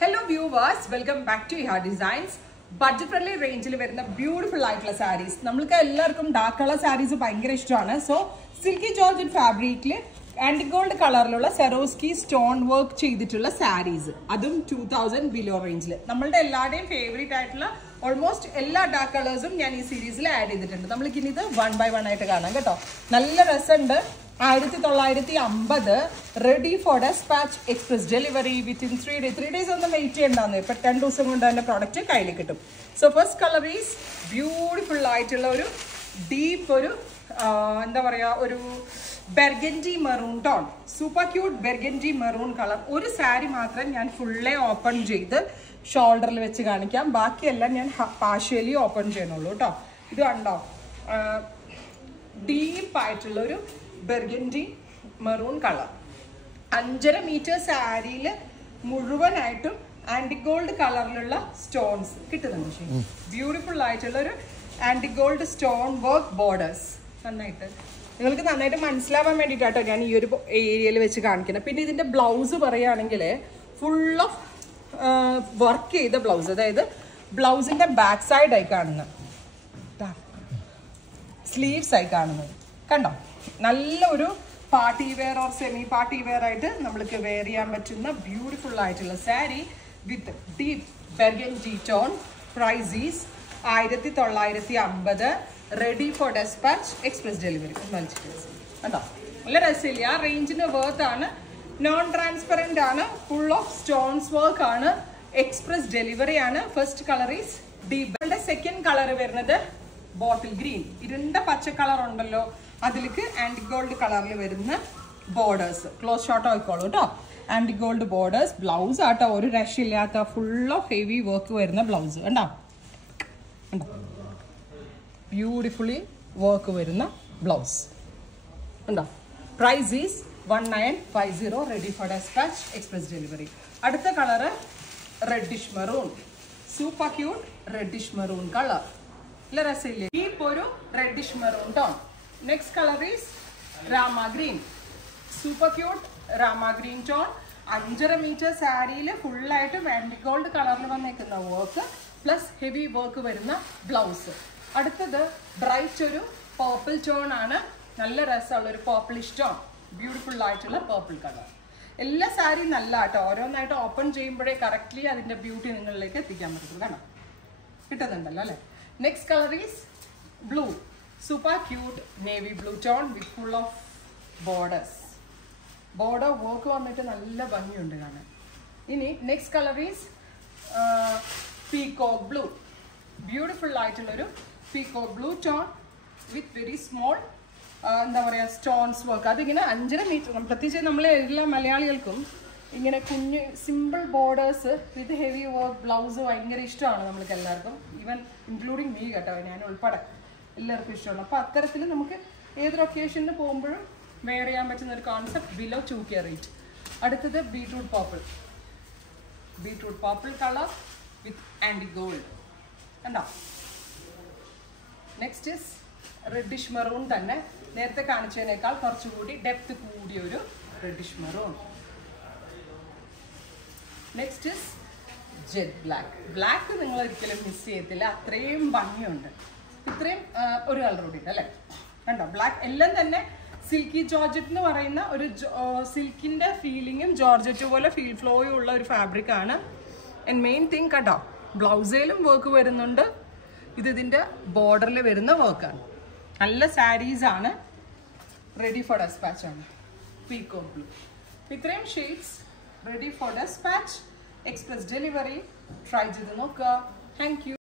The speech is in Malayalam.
Hello viewers, welcome back to Iha Designs. Budget friendly range beautiful light sarees. We have dark color sarees. So, silky georgette fabric and gold color Swarovski stone work sarees. That's 2000 below range. We favorite almost all dark colors in this series. We add one by one. Ready for dispatch express delivery within 3 days. 3 days on the wait cheyandanu ipo 10 ദിവസം കൊണ്ടാണ് product കയ്യിൽ കിട്ടും. So first color is beautiful ആയിട്ടുള്ള ഒരു deep ഒരു എന്താ പറയാ ഒരു burgundy maroon tone. Super cute burgundy maroon color. ഒരു saree മാത്രം ഞാൻ fully open ചെയ്ത് ഷോൾഡറിൽ വെച്ച് കാണിക്കാം. ബാക്കിയെല്ലാം ഞാൻ partially open ചെയ്യണുള്ളൂ ട്ടോ. ഇത് കണ്ടോ? deep ആയിട്ടുള്ള ഒരു burgundy maroon color. 5.5 meter saree മുഴുവനായിട്ടും ആന്റി ഗോൾഡ് കളറിലുള്ള സ്റ്റോൺസ് കിട്ടുന്നുണ്ട്. ബ്യൂട്ടിഫുൾ ആയിട്ടുള്ള ഒരു ആന്റി ഗോൾഡ് സ്റ്റോൺ വർക്ക് ബോർഡേഴ്സ്. നിങ്ങൾക്ക് നന്നായിട്ട് മനസ്സിലാവാൻ വേണ്ടിയിട്ടാട്ടോ ഞാൻ ഈ ഒരു ഏരിയയിൽ വെച്ച് കാണിക്കുന്നത്. പിന്നെ ഇതിന്റെ ബ്ലൗസ് പറയുകയാണെങ്കിൽ ഫുൾ ഓഫ് വർക്ക് ചെയ്ത ബ്ലൗസ്, അതായത് ബ്ലൗസിന്റെ ബാക്ക് സൈഡ് ആയി കാണുന്നത്, സ്ലീവ്സ് ആയി കാണുന്നത് കണ്ടോ. നല്ലൊരു party wear or semi party wear ആയിട്ട് നമ്മൾക്ക് വെയർ ചെയ്യാൻ പറ്റുന്ന ബ്യൂട്ടിഫുൾ ആയിട്ടുള്ള sari with deep burgundy tone. Price is 1950. Ready for dispatch, express delivery. കണ്ടോ നല്ല രസമില്ല. ആ റേഞ്ചിന് വർത്ത് ആണ്. നോൺ ട്രാൻസ്പെറന്റ് ആണ്. ഫുൾ ഓഫ് സ്റ്റോൺസ് വർക്ക് ആണ്. എക്സ്പ്രസ് ഡെലിവറി ആണ്. First colour is deep. Second colour വരുന്നത് ബോട്ടിൽ ഗ്രീൻ. ഇരുണ്ട പച്ച കളർ ഉണ്ടല്ലോ, അതിലേക്ക് ആന്റി ഗോൾഡ് കളറിൽ വരുന്ന ബോർഡേഴ്സ്. ക്ലോസ് ഷോർട്ട് ആയിക്കോളൂ കേട്ടോ. Anti gold borders. ബ്ലൗസ് ആട്ടോ ഒരു രക്ഷയില്ലാത്ത ഫുൾ ഓഫ് ഹെവി വർക്ക് വരുന്ന ബ്ലൗസ് കണ്ടോ. ബ്യൂട്ടിഫുള്ളി വർക്ക് വരുന്ന ബ്ലൗസ് കണ്ടോ. Price is 1950. Ready for dispatch, express delivery. അടുത്ത colour reddish maroon. Super cute reddish maroon colour. നല്ല രസമില്ലേ. ഈ ഒരു reddish maroon tone. Next color is Rama green. Super cute Rama green tone. 5.5 meter saree full ആയിട്ട് ആന്റി ഗോൾഡ് കളറിൽ വന്നേക്കുന്ന വർക്ക് പ്ലസ് ഹെവി വർക്ക് വരുന്ന ബ്ലൗസ്. അടുത്തത് ബ്രൈറ്റ് ഒരു പർപ്പിൾ ടോൺ ആണ്. നല്ല രസമുള്ള ഒരു പർപ്പിളിഷ് ടോൺ. ബ്യൂട്ടിഫുൾ ആയിട്ടുള്ള പർപ്പിൾ കളർ. എല്ലാ സാരിയും നല്ല കേട്ടോ. ഓരോന്നായിട്ട് ഓപ്പൺ ചെയ്യുമ്പോഴേ കറക്റ്റ്ലി അതിന്റെ ബ്യൂട്ടി നിങ്ങളിലേക്ക് എത്തിക്കാൻ പറ്റുള്ളൂ. കാരണം കിട്ടുന്നുണ്ടല്ലോ അല്ലേ. Next colour is blue. Super cute navy blue tone with full of borders. Border work വന്നിട്ട് നല്ല ഭംഗിയുണ്ട് കാണാൻ. ഇനി next colour is peacock blue. Beautiful ആയിട്ടുള്ളൊരു peacock blue tone with very small എന്താ പറയുക സ്റ്റോൺസ് വർക്ക്. അതിങ്ങനെ 5.5 meter. പ്രത്യേകിച്ച് നമ്മളെ എല്ലാ മലയാളികൾക്കും ഇങ്ങനെ കുഞ്ഞ് സിമ്പിൾ ബോർഡേഴ്സ് വിത്ത് ഹെവി വർക്ക് ബ്ലൗസ് ഭയങ്കര ഇഷ്ടമാണ് നമ്മൾക്ക് എല്ലാവർക്കും. ഈവൻ ഇൻക്ലൂഡിങ് മീ കേട്ടോ, ഞാൻ ഉൾപ്പെടെ എല്ലാവർക്കും ഇഷ്ടമാണ്. അപ്പോൾ അത്തരത്തിൽ നമുക്ക് ഏതൊരു ഒക്കേഷനിൽ പോകുമ്പോഴും വെയർ ചെയ്യാൻ പറ്റുന്ന ഒരു കോൺസെപ്റ്റ്. Below 2 carat. അടുത്തത് beetroot purple. Beetroot purple colour with antique gold കണ്ടോ. Next is reddish maroon. തന്നെ നേരത്തെ കാണിച്ചതിനേക്കാൾ കുറച്ചുകൂടി ഡെപ്ത് കൂടിയ ഒരു reddish maroon. Next is jet black. Black നിങ്ങൾ ഒരിക്കലും മിസ് ചെയ്യത്തില്ല, അത്രയും ഭംഗിയുണ്ട്. ഇത്രയും ഒരു കളർ കൂടിയിട്ട് അല്ലേ കണ്ടോ. ബ്ലാക്ക് എല്ലാം തന്നെ സിൽക്കി ജോർജറ്റ് എന്ന് പറയുന്ന ഒരു സിൽക്കിന്റെ ഫീലിങ്ങും ജോർജറ്റ് പോലെ ഫീൽ ഫ്ലോയും ഉള്ള ഒരു ഫാബ്രിക് ആണ്. ആൻഡ് മെയിൻ തിങ് കണ്ടോ, ബ്ലൗസിലും വർക്ക് വരുന്നുണ്ട്. ഇതിന്റെ ബോർഡറിൽ വരുന്ന വർക്കാണ്. നല്ല സാരീസ് ആണ്. റെഡി ഫോർ ഡെസ്പാച്ച് ആണ്. Peacock blue. ഇത്രയും shades ready for dispatch, express delivery. Try ചെയ്ത് നോക്കുക. Thank U.